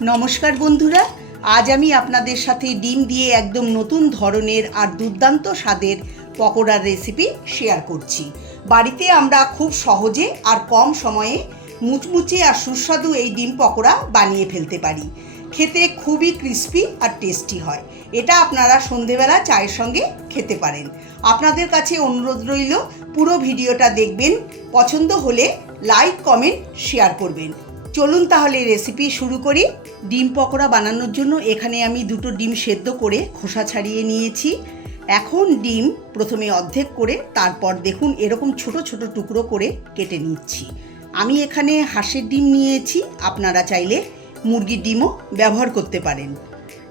নমস্কার বন্ধুরা, আজ আমি আপনাদের সাথে ডিম দিয়ে একদম নতুন ধরনের আর দুর্দান্ত স্বাদের পকোড়ার রেসিপি শেয়ার করছি। বাড়িতে আমরা খুব সহজে আর কম সময়ে মুচমুচে আর সুস্বাদু এই ডিম পকোড়া বানিয়ে ফেলতে পারি। খেতে খুবই ক্রিস্পি আর টেস্টি হয়। এটা আপনারা সন্ধেবেলা চায়ের সঙ্গে খেতে পারেন। আপনাদের কাছে অনুরোধ রইল, পুরো ভিডিওটা দেখবেন, পছন্দ হলে লাইক কমেন্ট শেয়ার করবেন। চলুন তাহলে রেসিপি শুরু করি। ডিম পকোড়া বানানোর জন্য এখানে আমি দুটো ডিম সেদ্ধ করে খোসা ছাড়িয়ে নিয়েছি। এখন ডিম প্রথমে অর্ধেক করে, তারপর দেখুন এরকম ছোট ছোট টুকরো করে কেটে নিচ্ছি। আমি এখানে হাঁসের ডিম নিয়েছি, আপনারা চাইলে মুরগির ডিমও ব্যবহার করতে পারেন।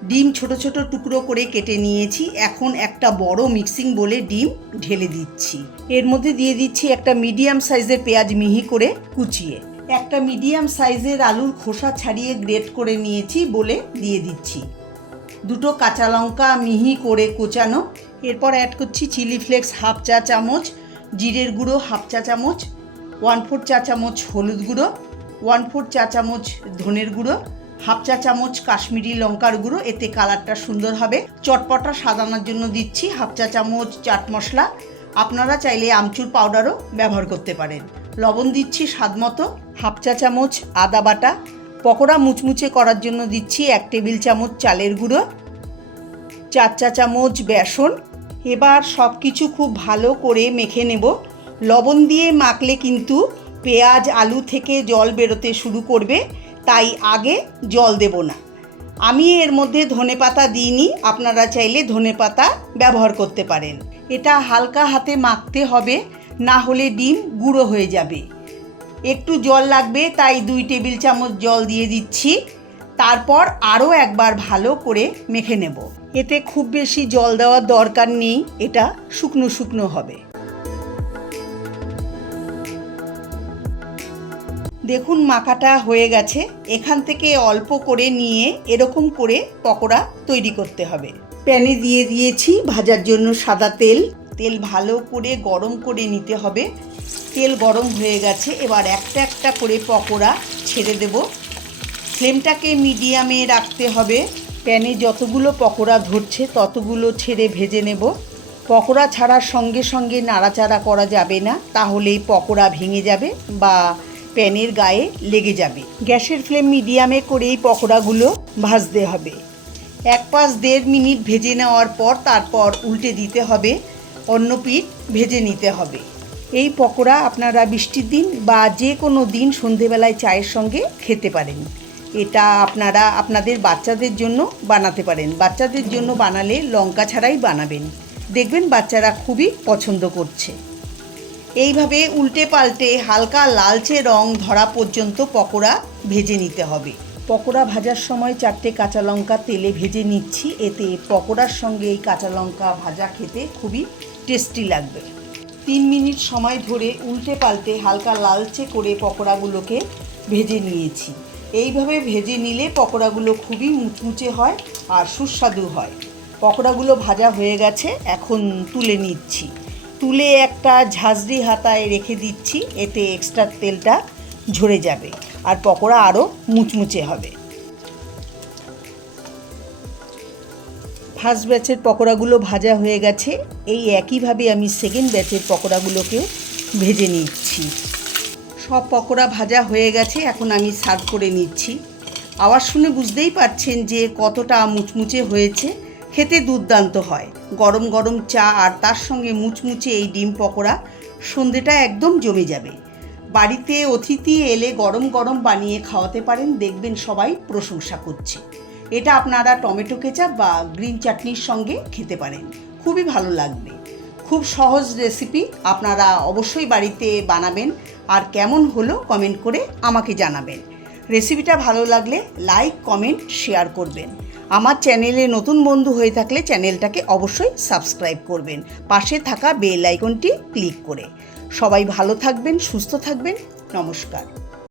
ডিম ছোট ছোট টুকরো করে কেটে নিয়েছি। এখন একটা বড় মিক্সিং বোলে ডিম ঢেলে দিচ্ছি। এর মধ্যে দিয়ে দিচ্ছি একটা মিডিয়াম সাইজের পেঁয়াজ মিহি করে কুচিয়ে। একটা মিডিয়াম সাইজের আলুর খোসা ছাড়িয়ে গ্রেট করে নিয়েছি, বলে দিয়ে দিচ্ছি। দুটো কাঁচা লঙ্কা মিহি করে কোচানো। এরপর অ্যাড করছি চিলি ফ্লেক্স হাফ চা চামচ, জিরের গুঁড়ো হাফ চা চামচ, 1/4 চা চামচ হলুদ গুঁড়ো, 1/4 চা চামচ ধনের গুঁড়ো, হাফ চা চামচ কাশ্মীরি লঙ্কার গুঁড়ো, এতে কালারটা সুন্দর হবে। চটপটা সাজানোর জন্য দিচ্ছি হাফ চা চামচ চাট মশলা। আপনারা চাইলে আমচুর পাউডারও ব্যবহার করতে পারেন। লবণ দিচ্ছি স্বাদ মতো। হাফ চা চামচ আদা বাটা। পকোড়া মুচমুচে করার জন্য দিচ্ছি 1 টেবিল চামচ চালের গুঁড়ো, 4 চা চামচ বেসন। এবার সব কিছু খুব ভালো করে মেখে নেব। লবণ দিয়ে মাখলে কিন্তু পেঁয়াজ আলু থেকে জল বেরোতে শুরু করবে, তাই আগে জল দেব না। আমি এর মধ্যে ধনেপাতা দিইনি, আপনারা চাইলে ধনেপাতা ব্যবহার করতে পারেন। এটা হালকা হাতে মাখতে হবে, না হলে ডিম গুঁড়ো হয়ে যাবে। একটু জল লাগবে, তাই 2 টেবিল চামচ জল দিয়ে দিচ্ছি। তারপর আরও একবার ভালো করে মেখে নেব। এতে খুব বেশি জল দেওয়ার দরকার নেই, এটা শুকনো শুকনো হবে। দেখুন মাখাটা হয়ে গেছে। এখান থেকে অল্প করে নিয়ে এরকম করে পকোড়া তৈরি করতে হবে। প্যানে দিয়ে দিয়েছি ভাজার জন্য সাদা তেল। তেল ভালো করে গরম করে নিতে হবে। তেল গরম হয়ে গেছে, এবার একটা একটা করে পকোড়া ছেড়ে দেব। ফ্লেমটাকে মিডিয়ামে রাখতে হবে। প্যানে যতগুলো পকোড়া ধরছে ততগুলো ছেড়ে ভেজে নেব। পকোড়া ছাড়ার সঙ্গে সঙ্গে নাড়াচাড়া করা যাবে না, তাহলেই পকোড়া ভেঙে যাবে বা প্যানের গায়ে লেগে যাবে। গ্যাসের ফ্লেম মিডিয়ামে করেই পকোড়াগুলো ভাজতে হবে। এক পাশ 1.5 মিনিট ভেজে নেওয়ার পর তারপর উল্টে দিতে হবে, অন্য পিঠ ভেজে নিতে হবে। এই পকোড়া আপনারা বৃষ্টির দিন বা যে কোনো দিন সন্ধেবেলায় চায়ের সঙ্গে খেতে পারেন। এটা আপনারা আপনাদের বাচ্চাদের জন্য বানাতে পারেন। বাচ্চাদের জন্য বানালে লঙ্কা ছাড়াই বানাবেন, দেখবেন বাচ্চারা খুবই পছন্দ করছে। এইভাবে উল্টে পাল্টে হালকা লালচে রং ধরা পর্যন্ত পকোড়া ভেজে নিতে হবে। পকোড়া ভাজার সময় 4টে কাঁচা লঙ্কা তেলে ভেজে নিচ্ছি, এতে পকোড়ার সঙ্গে এই কাঁচা লঙ্কা ভাজা খেতে খুবই টেস্টি লাগবে। 3 মিনিট সময় ধরে উল্টে পাল্টে হালকা লালচে করে পকোড়াগুলোকে ভেজে নিয়েছি। এইভাবে ভেজে নিলে পকোড়াগুলো খুবই মুচমুচে হয় আর সুস্বাদু হয়। পকোড়াগুলো ভাজা হয়ে গেছে, এখন তুলে নিচ্ছি। তুলে একটা ঝাঁঝরি হাতায় রেখে দিচ্ছি, এতে এক্সট্রা তেলটা ঝরে যাবে আর পকোড়া আরও মুচমুচে হবে। ফার্স্ট ব্যাচের পকোড়াগুলো ভাজা হয়ে গেছে, এই একইভাবে আমি সেকেন্ড ব্যাচের পকোড়াগুলোকেও ভেজে নিচ্ছি। সব পকোড়া ভাজা হয়ে গেছে, এখন আমি সার্ভ করে নিচ্ছি। আওয়াজ শুনে বুঝতেই পারছেন যে কতটা মুচমুচে হয়েছে। খেতে দুর্দান্ত হয়। গরম গরম চা আর তার সঙ্গে মুচমুচে এই ডিম পকোড়া, সন্ধেটা একদম জমে যাবে। বাড়িতে অতিথি এলে গরম গরম বানিয়ে খাওয়াতে পারেন, দেখবেন সবাই প্রশংসা করছে। এটা আপনারা টমেটো কেচাপ বা গ্রিন চাটনির সঙ্গে খেতে পারেন, খুবই ভালো লাগবে। খুব সহজ রেসিপি, আপনারা অবশ্যই বাড়িতে বানাবেন আর কেমন হলো কমেন্ট করে আমাকে জানাবেন। রেসিপিটা ভালো লাগলে লাইক কমেন্ট শেয়ার করবেন। আমার চ্যানেলে নতুন বন্ধু হয়ে থাকলে চ্যানেলটাকে অবশ্যই সাবস্ক্রাইব করবেন, পাশে থাকা বেল আইকনটি ক্লিক করে। সবাই ভালো থাকবেন, সুস্থ থাকবেন। নমস্কার।